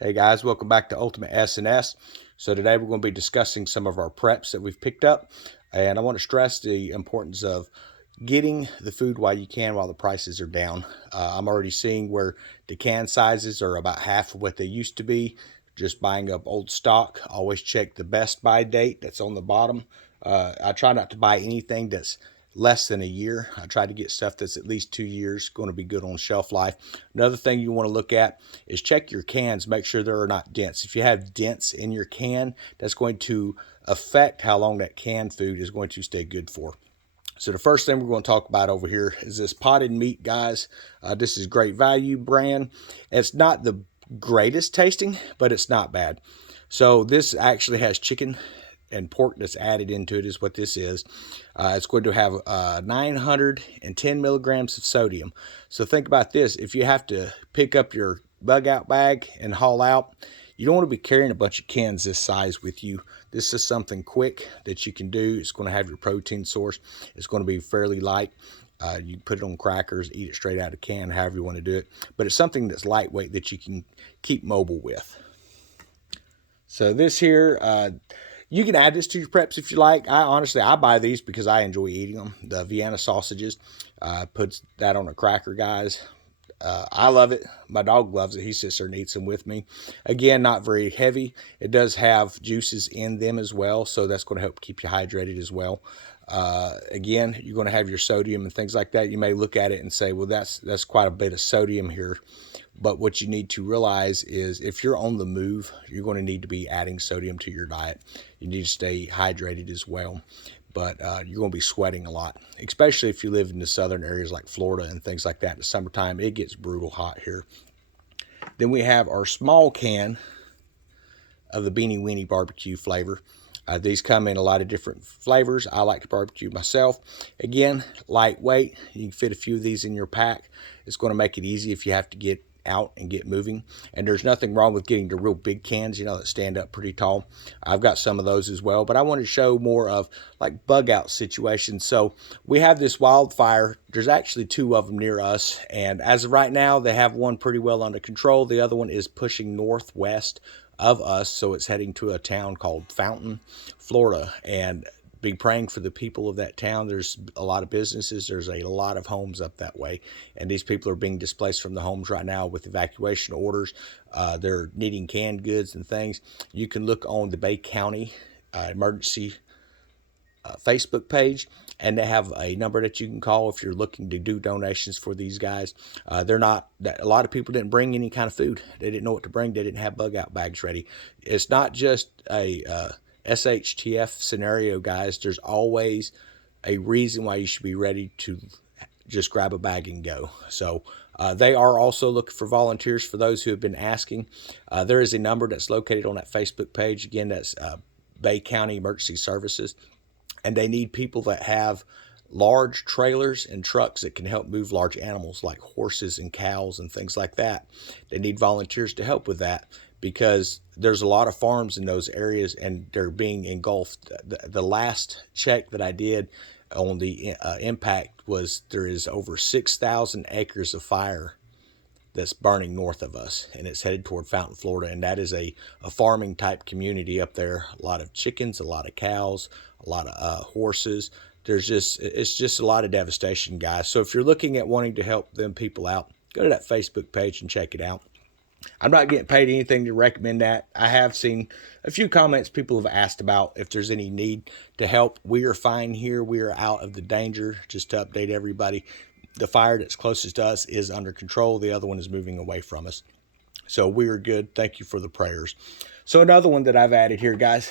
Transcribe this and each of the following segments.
Hey guys, welcome back to Ultimate S&S. So today we're going to be discussing some of our preps that we've picked up, and I want to stress the importance of getting the food while you can while the prices are down. I'm already seeing where the can sizes are about half of what they used to be. Just buying up old stock. Always check the best by date that's on the bottom. I try not to buy anything that's less than a year. I try to get stuff that's at least 2 years, going to be good on shelf life. Another thing you want to look at is check your cans, make sure there are not dents. If you have dents in your can, that's going to affect how long that canned food is going to stay good for. So the first thing we're going to talk about over here is this potted meat, guys. This is Great Value brand. It's not the greatest tasting, but it's not bad. So this actually has chicken and pork that's added into it is what this is. It's going to have 910 milligrams of sodium. So think about this. If you have to pick up your bug out bag and haul out, you don't want to be carrying a bunch of cans this size with you. This is something quick that you can do. It's going to have your protein source. It's going to be fairly light. You put it on crackers, eat it straight out of a can, however you want to do it. But it's something that's lightweight that you can keep mobile with. So this here, you can add this to your preps if you like. I buy these because I enjoy eating them. The Vienna Sausages, puts that on a cracker, guys. I love it. My dog loves it. He sits there and eats them with me. Again, not very heavy. It does have juices in them as well, so that's going to help keep you hydrated as well. Again, you're going to have your sodium and things like that. You may look at it and say, well, that's quite a bit of sodium here. But what you need to realize is if you're on the move, you're going to need to be adding sodium to your diet. You need to stay hydrated as well. But you're going to be sweating a lot, especially if you live in the southern areas like Florida and things like that. In the summertime, it gets brutal hot here. Then we have our small can of the Beanie Weenie barbecue flavor. These come in a lot of different flavors. I like to barbecue myself. Again, lightweight. You can fit a few of these in your pack. It's going to make it easy if you have to get out and get moving. And there's nothing wrong with getting the real big cans, that stand up pretty tall. I've got some of those as well, but I want to show more of like bug out situations. So we have this wildfire. There's actually two of them near us, and as of right now, they have one pretty well under control. The other one is pushing northwest of us, so it's heading to a town called Fountain, Florida, and be praying for the people of that town. There's a lot of businesses. There's a lot of homes up that way, and these people are being displaced from the homes right now with evacuation orders. They're needing canned goods and things. You can look on the Bay County emergency Facebook page, and they have a number that you can call if you're looking to do donations for these guys. A lot of people didn't bring any kind of food. They didn't know what to bring. They didn't have bug out bags ready. It's not just a SHTF scenario, guys. There's always a reason why you should be ready to just grab a bag and go. So they are also looking for volunteers for those who have been asking. There is a number that's located on that Facebook page. Again, that's Bay County Emergency Services. And they need people that have large trailers and trucks that can help move large animals like horses and cows and things like that. They need volunteers to help with that because there's a lot of farms in those areas and they're being engulfed. The last check that I did on the impact was there is over 6,000 acres of fire that's burning north of us, and it's headed toward Fountain, Florida, and that is a farming type community up there. A lot of chickens, a lot of cows, a lot of horses. It's just a lot of devastation, guys. So if you're looking at wanting to help them people out, go to that Facebook page and check it out. I'm not getting paid anything to recommend that. I have seen a few comments people have asked about if there's any need to help. We are fine here. We are out of the danger. Just to update everybody, the fire that's closest to us is under control. The other one is moving away from us. So we are good. Thank you for the prayers. So another one that I've added here, guys,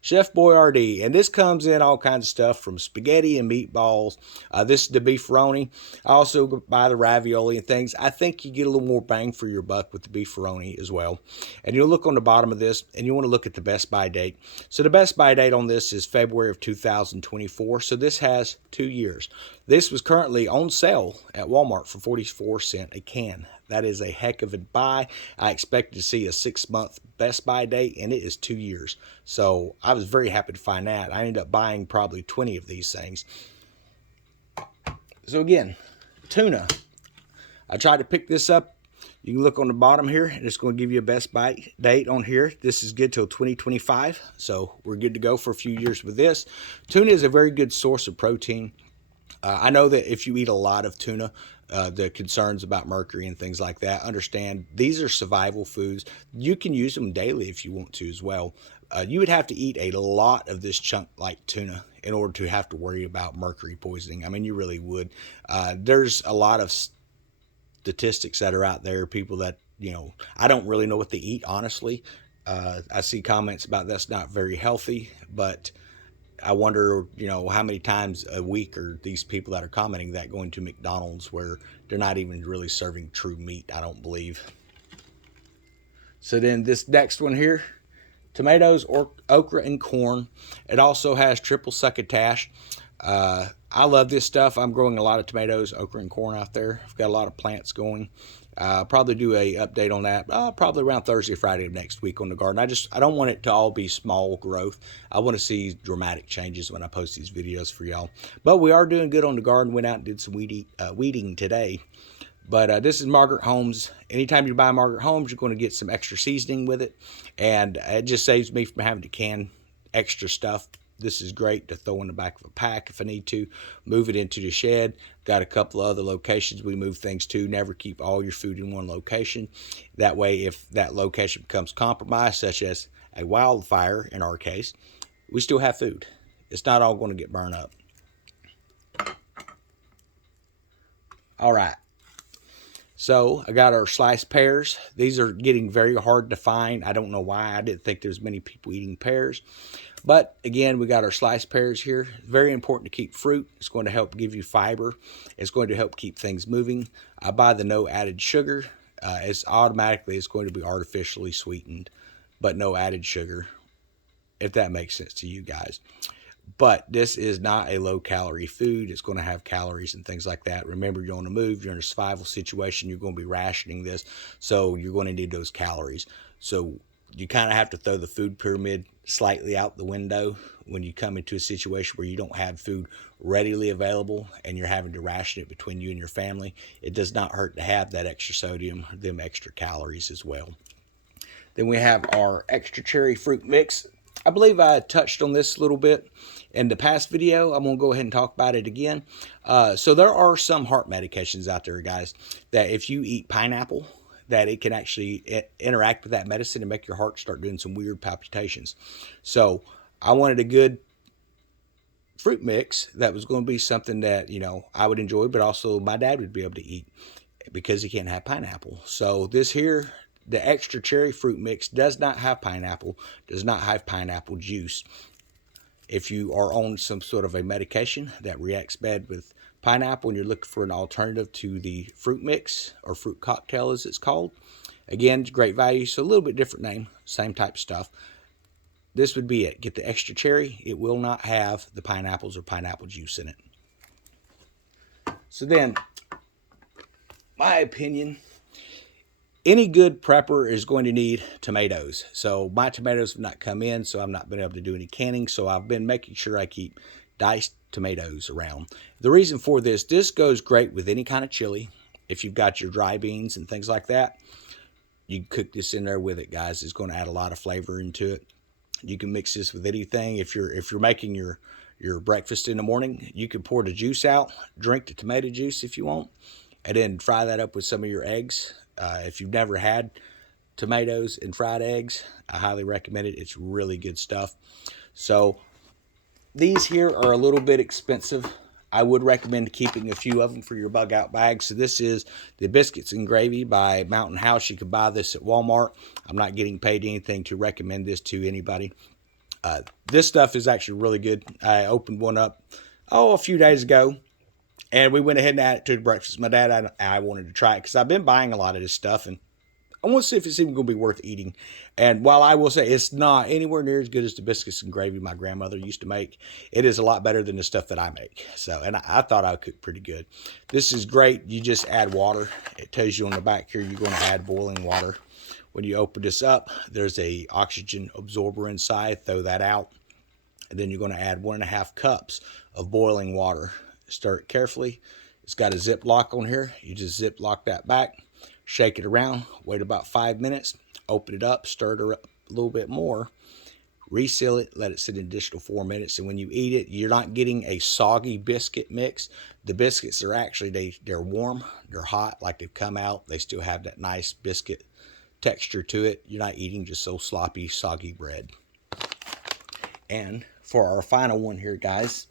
Chef Boyardee, and this comes in all kinds of stuff from spaghetti and meatballs. This is the beefaroni. I also buy the ravioli and things. I think you get a little more bang for your buck with the beefaroni as well. And you'll look on the bottom of this, and you want to look at the best by date. So the best by date on this is February of 2024. So this has 2 years. This was currently on sale at Walmart for 44 cents a can. That is a heck of a buy. I expected to see a 6-month best buy date, and it is 2 years. So I was very happy to find that. I ended up buying probably 20 of these things. So again, tuna. I tried to pick this up You can look on the bottom here, and it's going to give you a best buy date on here. This is good till 2025, so we're good to go for a few years with this. Tuna is a very good source of protein. I know that if you eat a lot of tuna, the concerns about mercury and things like that, understand these are survival foods. You can use them daily if you want to as well. You would have to eat a lot of this chunk like tuna in order to have to worry about mercury poisoning. I mean, you really would. There's a lot of statistics that are out there, people that, I don't really know what they eat, honestly. I see comments about that's not very healthy, but I wonder, how many times a week are these people that are commenting that going to McDonald's where they're not even really serving true meat, I don't believe. So then this next one here, tomatoes, okra, and corn. It also has triple succotash. I love this stuff. I'm growing a lot of tomatoes, okra, and corn out there. I've got a lot of plants going. Probably do a update on that probably around Thursday or Friday of next week on the garden. I don't want it to all be small growth. I want to see dramatic changes when I post these videos for y'all. But we are doing good on the garden. Went out and did some weeding today. But this is Margaret Holmes. Anytime you buy Margaret Holmes, you're going to get some extra seasoning with it. And it just saves me from having to can extra stuff. This is great to throw in the back of a pack if I need to. Move it into the shed. Got a couple of other locations we move things to. Never keep all your food in one location. That way, if that location becomes compromised, such as a wildfire in our case, we still have food. It's not all going to get burned up. All right. So I got our sliced pears. These are getting very hard to find. I don't know why. I didn't think there's many people eating pears. But again, we got our sliced pears here. Very important to keep fruit. It's going to help give you fiber. It's going to help keep things moving. I buy the no added sugar. It's going to be artificially sweetened, but no added sugar, if that makes sense to you guys. But this is not a low-calorie food. It's going to have calories and things like that. Remember, you're on the move. You're in a survival situation. You're going to be rationing this, so you're going to need those calories. So you kind of have to throw the food pyramid slightly out the window when you come into a situation where you don't have food readily available and you're having to ration it between you and your family. It does not hurt to have that extra sodium, them extra calories as well. Then we have our extra cherry fruit mix. I believe I touched on this a little bit in the past video. I'm going to go ahead and talk about it again. So there are some heart medications out there, guys, that if you eat pineapple, that it can actually interact with that medicine and make your heart start doing some weird palpitations. So I wanted a good fruit mix that was going to be something that, I would enjoy, but also my dad would be able to eat because he can't have pineapple. So this here, the extra cherry fruit mix, does not have pineapple, does not have pineapple juice. If you are on some sort of a medication that reacts bad with pineapple and you're looking for an alternative to the fruit mix or fruit cocktail as it's called, again, it's great value. So a little bit different name, same type of stuff. This would be it. Get the extra cherry. It will not have the pineapples or pineapple juice in it. So then, my opinion, any good prepper is going to need tomatoes. So my tomatoes have not come in, so I've not been able to do any canning. So I've been making sure I keep diced tomatoes around. The reason for this goes great with any kind of chili. If you've got your dry beans and things like that, you can cook this in there with it, guys. It's going to add a lot of flavor into it. You can mix this with anything. If you're making your breakfast in the morning, you can pour the juice out, drink the tomato juice if you want, and then fry that up with some of your eggs. If you've never had tomatoes and fried eggs, I highly recommend it. It's really good stuff. So these here are a little bit expensive. I would recommend keeping a few of them for your bug out bags. So this is the Biscuits and Gravy by Mountain House. You can buy this at Walmart. I'm not getting paid anything to recommend this to anybody. This stuff is actually really good. I opened one up, a few days ago. And we went ahead and added it to the breakfast. My dad and I wanted to try it because I've been buying a lot of this stuff. And I want to see if it's even going to be worth eating. And while I will say it's not anywhere near as good as the Biscuits and Gravy my grandmother used to make, it is a lot better than the stuff that I make. So, and I thought I cooked pretty good. This is great. You just add water. It tells you on the back here you're going to add boiling water. When you open this up, there's a oxygen absorber inside. Throw that out. And then you're going to add 1.5 cups of boiling water. Stir it carefully. It's got a zip lock on here. You just zip lock that back. Shake it around, wait about 5 minutes, open it up, stir it up a little bit more, reseal it, let it sit an additional 4 minutes, and when you eat it, you're not getting a soggy biscuit mix. The biscuits are actually, they're warm, they're hot, like they've come out. They still have that nice biscuit texture to it. You're not eating just so sloppy, soggy bread. And for our final one here, guys,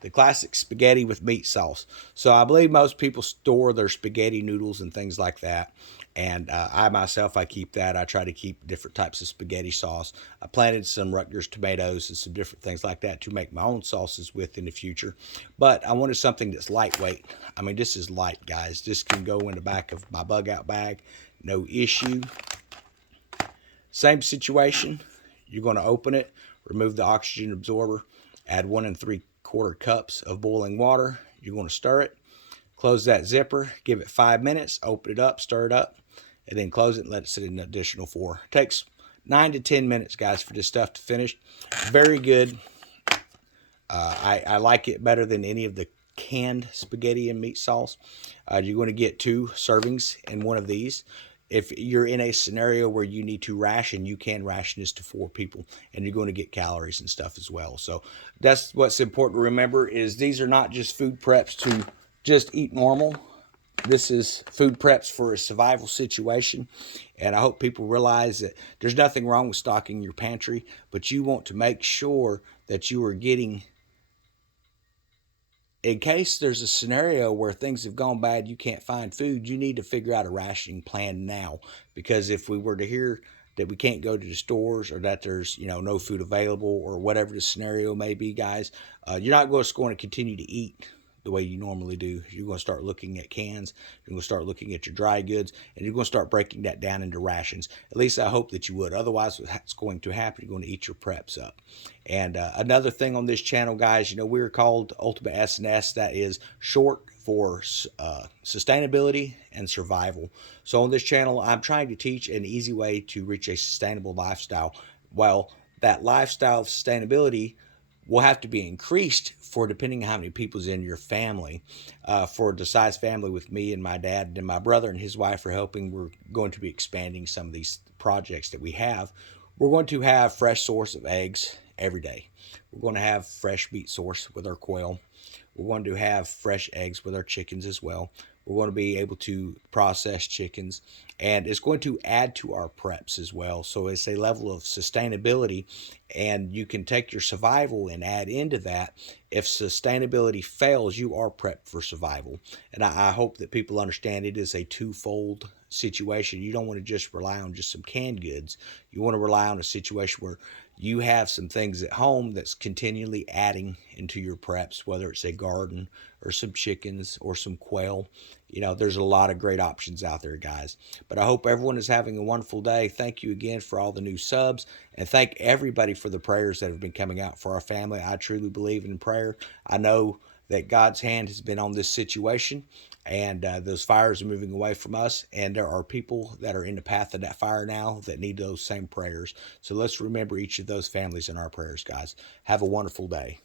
the classic spaghetti with meat sauce. So I believe most people store their spaghetti noodles and things like that. And I myself, I keep that. I try to keep different types of spaghetti sauce. I planted some Rutgers tomatoes and some different things like that to make my own sauces with in the future. But I wanted something that's lightweight. I mean, this is light, guys. This can go in the back of my bug out bag. No issue. Same situation. You're going to open it, remove the oxygen absorber, add 1 3/4 cups of boiling water. You're going to stir it. Close that zipper, give it 5 minutes, open it up, stir it up, and then close it and let it sit an additional 4. It takes 9 to 10 minutes, guys, for this stuff to finish. Very good. I like it better than any of the canned spaghetti and meat sauce. You're going to get 2 servings in one of these. If you're in a scenario where you need to ration, you can ration this to 4 people, and you're going to get calories and stuff as well. So that's what's important to remember, is these are not just food preps to just eat normal. This is food preps for a survival situation. And I hope people realize that there's nothing wrong with stocking your pantry, but you want to make sure that you are getting, in case there's a scenario where things have gone bad, you can't find food, you need to figure out a rationing plan now. Because if we were to hear that we can't go to the stores, or that there's, no food available, or whatever the scenario may be, guys, you're not just going to continue to eat the way you normally do. You're going to start looking at cans, you're going to start looking at your dry goods, and you're going to start breaking that down into rations. At least I hope that you would. Otherwise, what's going to happen, you're going to eat your preps up. And another thing on this channel, guys, we're called Ultimate S&S. That is short for sustainability and survival. So on this channel, I'm trying to teach an easy way to reach a sustainable lifestyle. Well, that lifestyle of sustainability will have to be increased for depending on how many people's in your family. For the size family with me and my dad and my brother and his wife are helping, we're going to be expanding some of these projects that we have. We're going to have fresh source of eggs every day. We're going to have fresh meat source with our quail. We're going to have fresh eggs with our chickens as well. We're going to be able to process chickens, and it's going to add to our preps as well. So it's a level of sustainability, and you can take your survival and add into that. If sustainability fails, you are prepped for survival. And I hope that people understand it is a twofold situation. You don't want to just rely on just some canned goods. You want to rely on a situation where you have some things at home that's continually adding into your preps, whether it's a garden or some chickens or some quail. There's a lot of great options out there, guys. But I hope everyone is having a wonderful day. Thank you again for all the new subs, and thank everybody for the prayers that have been coming out for our family. I truly believe in prayer. I know that God's hand has been on this situation, and those fires are moving away from us, and there are people that are in the path of that fire now that need those same prayers. So let's remember each of those families in our prayers, guys. Have a wonderful day.